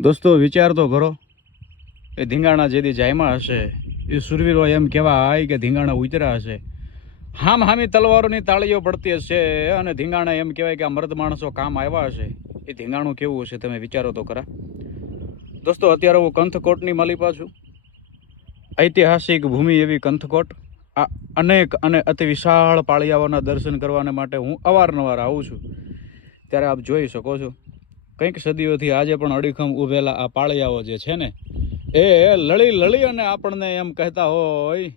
દોસ્તો, વિચાર તો કરો. એ ધીંગાણા જેદી જાયમાં હશે, એ સુરવીરો એમ કહેવાય કે ધીંગાણા ઉતર્યા હશે. હામ હામી તલવારોની તાળીઓ પડતી હશે અને ધીંગાણા એમ કહેવાય કે આ મર્દ માણસો કામ આવ્યા હશે. એ ધીંગાણું કેવું હશે તમે વિચારો તો ખરા. દોસ્તો, અત્યારે હું કંથકોટની માલિપા છું. ઐતિહાસિક ભૂમિ એવી કંથકોટ. આ અનેક અને અતિ વિશાળ પાળિયાઓના દર્શન કરવાને માટે હું અવારનવાર આવું છું. ત્યારે આપ જોઈ શકો છો. કંઈક સદીઓથી આજે પણ અડીખમ ઉભેલા આ પાળિયાઓ જે છે ને, એ લળી લળી અને આપણને એમ કહેતા હોય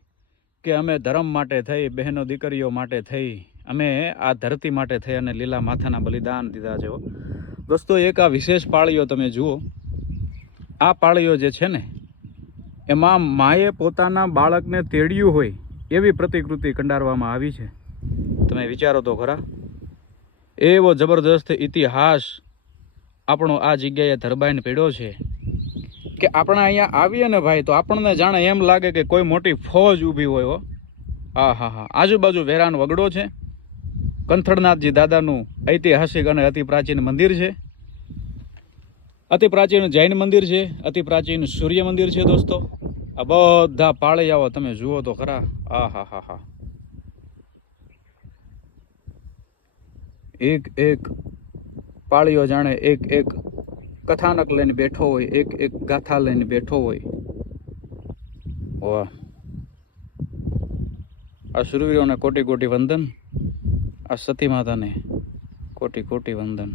કે અમે ધર્મ માટે થઈ, બહેનો દીકરીઓ માટે થઈ, અમે આ ધરતી માટે થઈ અને લીલા માથાના બલિદાન દીધા છે દોસ્તો, એક આ વિશેષ પાળીઓ તમે જુઓ. આ પાળીઓ જે છે ને, એમાં માએ પોતાના બાળકને તેડ્યું હોય એવી પ્રતિકૃતિ કંડારવામાં આવી છે. તમે વિચારો તો ખરા. એવો જબરદસ્ત ઇતિહાસ આપણો આ જગ્યાએ ધરબાઈને પડ્યો છે કે આપણે અહીંયા આવીએ ને ભાઈ, તો આપણને જાણે એમ લાગે કે કોઈ મોટી ફોજ ઊભી હોય હો. હા હા હા. આજુબાજુ વેરાન વગડો છે. કંથળનાથજી દાદાનું ઐતિહાસિક અને અતિ પ્રાચીન મંદિર છે. અતિ પ્રાચીન જૈન મંદિર છે. અતિ પ્રાચીન સૂર્ય મંદિર છે દોસ્તો. આ બધા પાળિયાઓ તમે જુઓ તો ખરા. આ હા હા હા. એક એક પાળીઓ જાણે એક એક કથાનક લઈને બેઠો હોય, એક એક ગાથા લઈને બેઠો હોય. વાહ. આ સુરવીરોને કોટી કોટી વંદન, આ સતી માતાને કોટી કોટી વંદન.